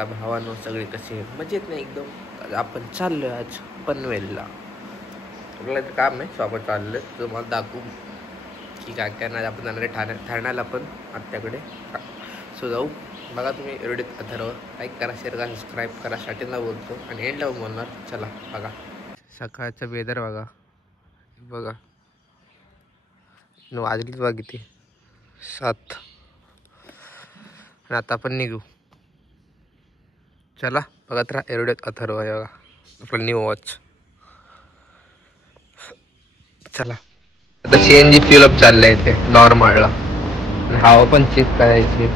का भावानो सगळे कसे मजेत नाही एकदम. आपण चाललोय आज पनवेलला. आपल्याला काम आहे सोबत चाललोय तुम्हाला दाखवू की काय काय नाही. आपण जाणार आहे ठाण्याला पण आत्याकडे. सो जाऊ बघा तुम्ही एवढे अथर्व. लाईक करा, शेअर करा, सबस्क्राईब करा. स्टार्टिंगला बोलतो आणि एंडला बोलणार. चला बघा सकाळचं वेदर बघा बघा वाजलीच बघा किती 7 आणि आता आपण निघू. चला बघत राहा एवढेच अथर्व आहे बघा आपलं न्यू वॉच. चला आता CNG फ्युल अप चाललंय इथे नॉर्मलला. हवा पण चेक करायची.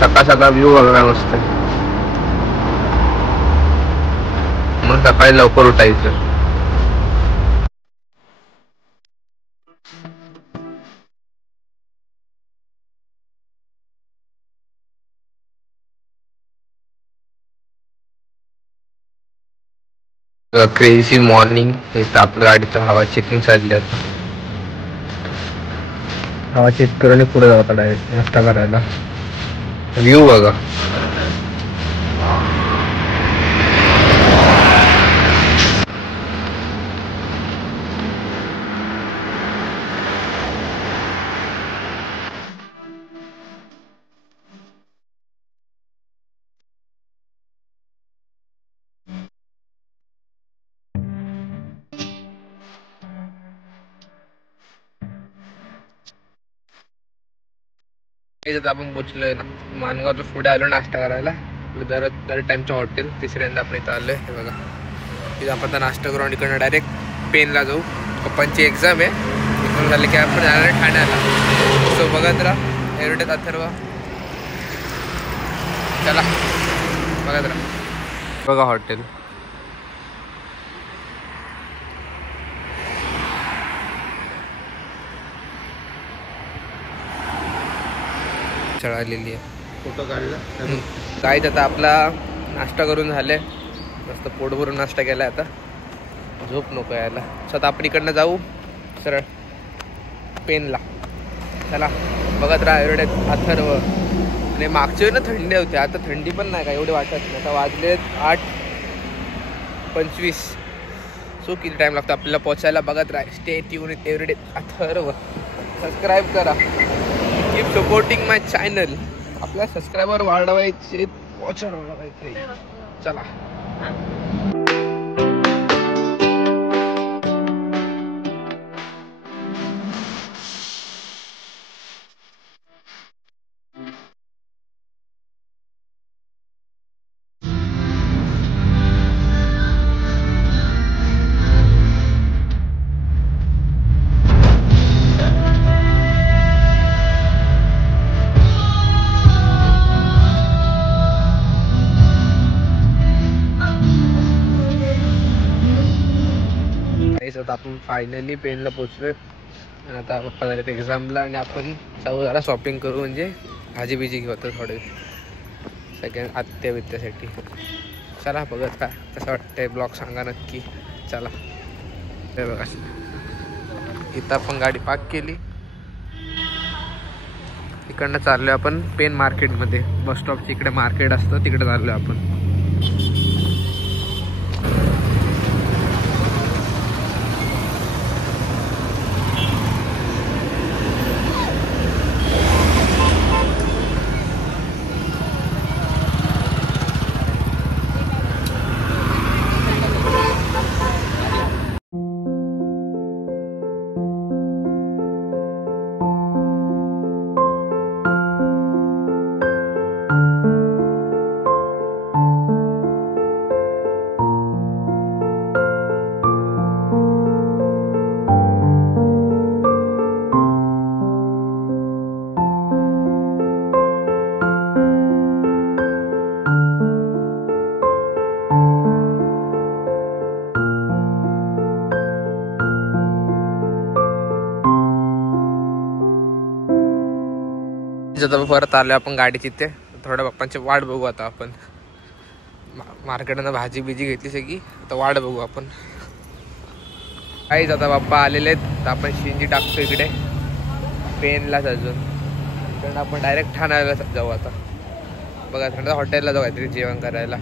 सकाळ सकाळ व्ह्यू बघा मस्त. मग सकाळी लवकर उठायचं. Crazy morning. इथं आपल्या गाडीचं हवा चेकिंग चालली आहे. हवा चेक करून पुढे जाता डायरेक्ट नाश्ता करायला. व्ह्यू बघा. इथं आपण पोचलोय ना मानगावच्या पुढे आलो नाश्ता करायला. दर टाइमचं हॉटेल. तिसऱ्यांदा आपण इथं आलोय. हे बघा इथं आपण नाश्ता करून इकडनं डायरेक्ट पेनला जाऊ. पप्पांची एक्झाम आहे. एक्झाम झाली की आपण जाणार आहे ठाण्याला. सो बघत राहा एवढेच अथर्व. चला बघत राहा. बघा हॉटेल. चढालेली आहे. फोटो काढला काहीच. आता आपला नाश्ता करून झाले. मस्त पोट भरून नाश्ता केला. आता झोप नको यायला. स्वतः आपण इकडनं जाऊ सरळ पेनला. चला बघत राहा एवढे अथर्व. आणि मागच्या वेळी ना थंडी होती. आता थंडी पण नाही का एवढे वाटत नाही. आता वाजले 8:25. सो किती टाइम लागतो आपल्याला पोचायला. बघत राहा. Stay tune with everyday Atharva. Subscribe करा. Keep supporting my channel. आपल्या सबस्क्रायबर वाढवायचे. वाढवायचे. चला आता आपण फायनली पेनला पोचलोय. आणि आता पप्पा झाले एक्झामला. आणि आपण जाऊ जरा शॉपिंग करू. म्हणजे भाजी बिजी घेतो थोडे सेकंड आत्या बित्यासाठी. चला बघत का कसं वाटतंय ब्लॉग सांगा नक्की. चला हे बघा इथं आपण गाडी पार्क केली. इकडनं चाललोय आपण पेन मार्केटमध्ये. बस स्टॉपच्या इकडे मार्केट असतं तिकडे चाललोय आपण. परत आलो आपण गाडीची. ते थोड्या पप्पांची वाट बघू आता आपण. मार्केटनं भाजी बिजी घेतली सगळी. आता वाट बघू आपण. काहीच आता बाप्पा आलेले आहेत. तर आपण शिंजी टाकतो इकडे पेनलाच अजून. कारण आपण डायरेक्ट ठाण्याला जाऊ आता. बघा थंड हॉटेलला जाऊ काहीतरी जेवण करायला.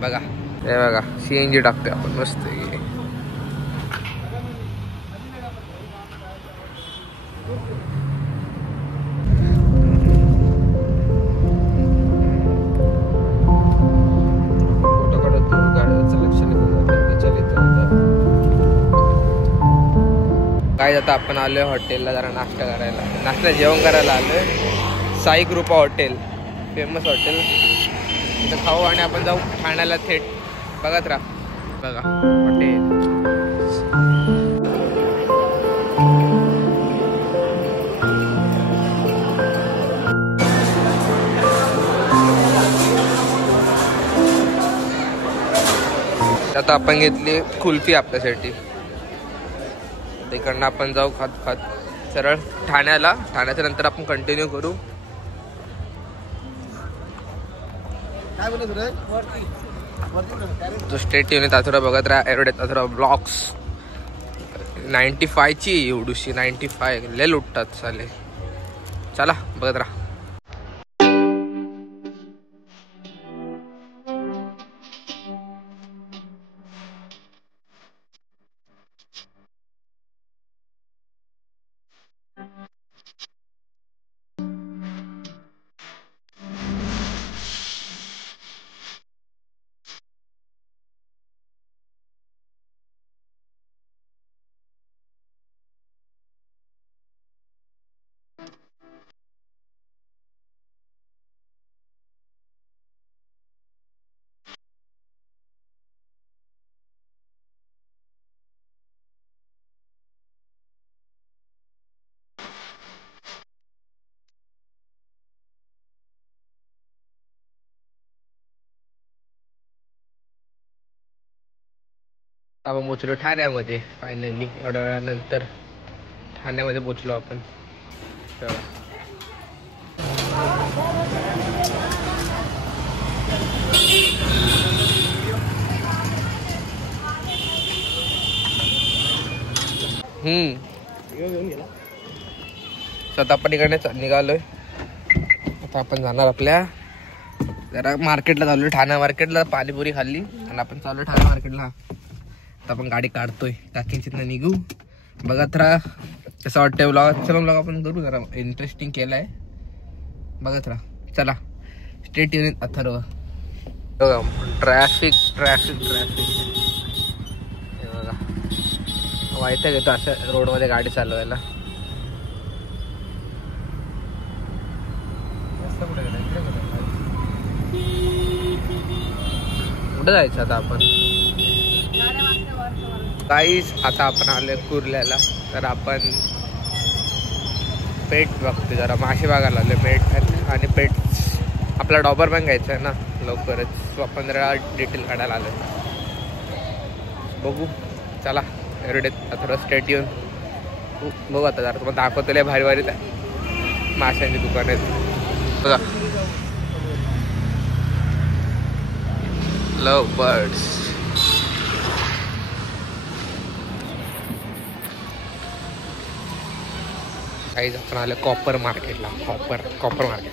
बघा हे बघा CNG टाकतोय आपण मस्त. काय आता आपण आलोय हॉटेलला जरा नाश्ता करायला. नाश्ता जेवण करायला आलोय. साई कृपा हॉटेल फेमस हॉटेल. इथं खाऊ आणि आपण जाऊ ठाण्याला थेट. बघत राहा. बघा हॉटेल. आता आपण घेतली कुल्फी आपल्यासाठी. तिकडनं आपण जाऊ खात खात सरळ ठाण्याला. ठाण्याच्या नंतर आपण कंटिन्यू करू. तो स्टेट युनिट अथोरा बघत राहा. एवढे अथोरा ब्लॉग्स 95ची एवढूशी 95 लय लुटतात चाले. चला बघत राहा. आपण पोचलो ठाण्यामध्ये फायनली. एवढ्या वेळानंतर ठाण्यामध्ये पोचलो आपण. स्वतः आपण इकडे निघालोय. आता आपण जाणार आपल्या जरा मार्केटला चाललोय. ठाणा मार्केटला पाणीपुरी खाल्ली आणि आपण चाललोय ठाणा मार्केटला. आता आपण गाडी काढतोय टाकींचितनं निघू. बघत राहा कसं वाटतंय ब्लॉग. चला ब्लॉग आपण करू जरा इंटरेस्टिंग केलाय. बघत राहा. चला स्टेट युनिट अथर्व. बघा ट्रॅफिक ट्रॅफिक ट्रॅफिक. हे बघा माहिती घेतो असं रोडमध्ये गाडी चालवायला. कुठं जायचं आता आपण. काहीच आता आपण आलोय कुर्ल्याला. तर आपण पेट बघतोय जरा. मासे बघायला आलोय पेट. आणि पेट आपला डॉबर पण घ्यायचा आहे ना लवकरच. सो आपण जरा डिटेल काढायला आलोय. बघू चला. एवढे आता स्टेट येऊन बघू. आता जरा तुम्हाला दाखवतोय भारी भारी माशांची दुकान आहेत बघा. Love birds. काहीच आपण आलं कॉपर मार्केटला. Copper market.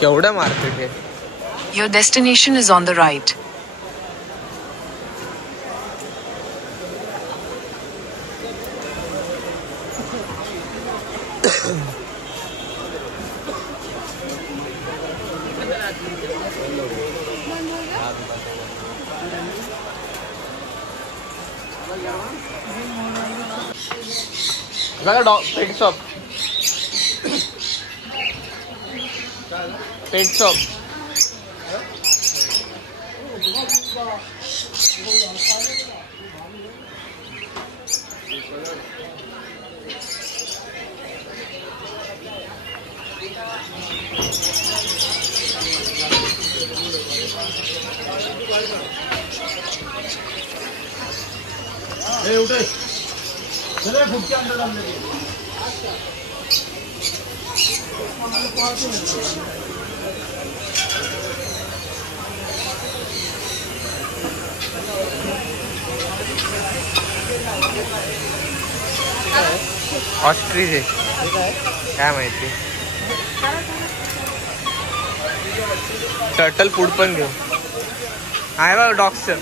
केवढं मार्केट आहे. Your destination is on the right. Pet shop. Pet shop. Ostrich आहे काय माहिती. टर्टल फूड पण घेऊ आहे बघ डॉग्सचं.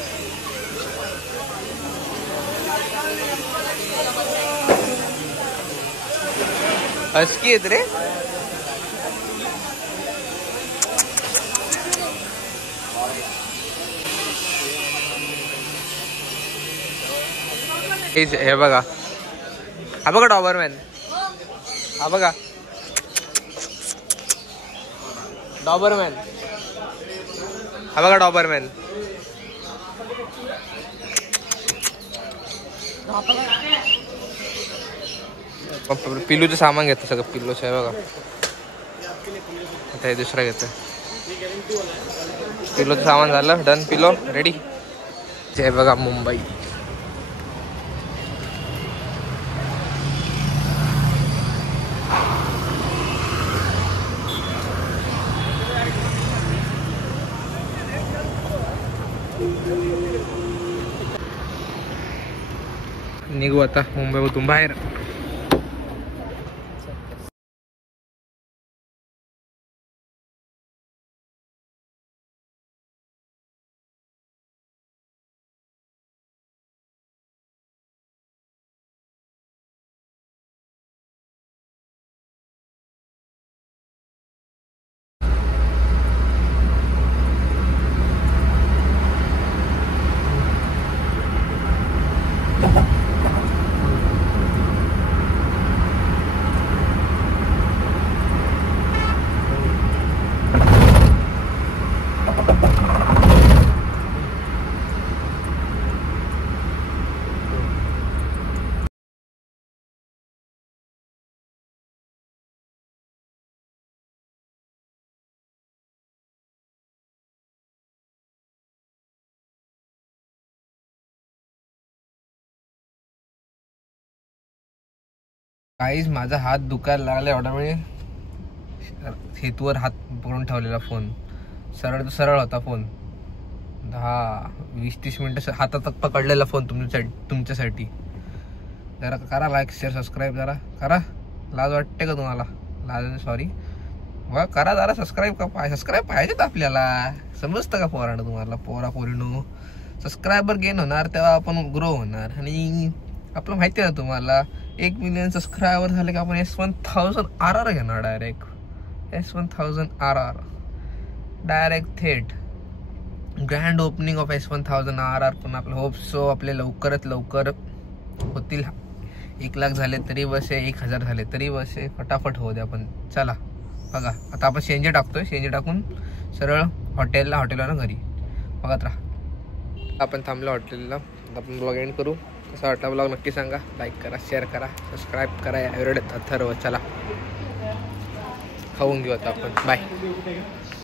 हस्की आहेत रे. हे बघा हा बघा डॉबरमॅन. हा बघा डॉबरमॅन. हा बघा डॉबरमॅन. पिल्लूचं सामान घेतं सगळं. पिल्लूचं आहे बघा. आता हे दुसरं घेतं. पिल्लूचं सामान झालं डन. Pillow ready. हे बघा मुंबई. निघू आता मुंबईमधून बाहेर. काहीच माझा हात दुखायला लागला एवढा वेळ. हेतूवर हात पकडून ठेवलेला फोन. सरळ होता फोन. 10-20-30 मिनिटं हातात पकडलेला फोन तुमच्यासाठी. जरा करा लाईक शेअर सबस्क्राईब. जरा करा. लाज वाटते का तुम्हाला? लाज सॉरी वा करा जरा सबस्क्राईब. सबस्क्राईब पाहिजेत आपल्याला. समजतं का पोरानं तुम्हाला? पोरीनो सबस्क्रायबर गेन होणार तेव्हा आपण ग्रो होणार. आणि आपलं माहिती आहे ना तुम्हाला 1 मिलियन सबस्क्रायबर झाले की आपण S1000 RR घेणार. डायरेक्ट S1000 RR डायरेक्ट थेट grand opening of S1000 RR. पण आपलं होप सो आपले लवकरात लवकर होतील. 1 लाख झाले तरी बस आहे. 1000 झाले तरी बस आहे. फटाफट होऊ द्या. पण चला बघा आता आपण CNG टाकतोय. CNG टाकून सरळ हॉटेलला घरी. बघत राहा. आपण थांबलो हॉटेलला. आपण ब्लॉग एंड करू. कसा वाटला ब्लॉग नक्की सांगा. लाईक करा, शेअर करा, सबस्क्राईब करा. एवढे अथर्व. चला खाऊन घेऊ आता आपण. बाय.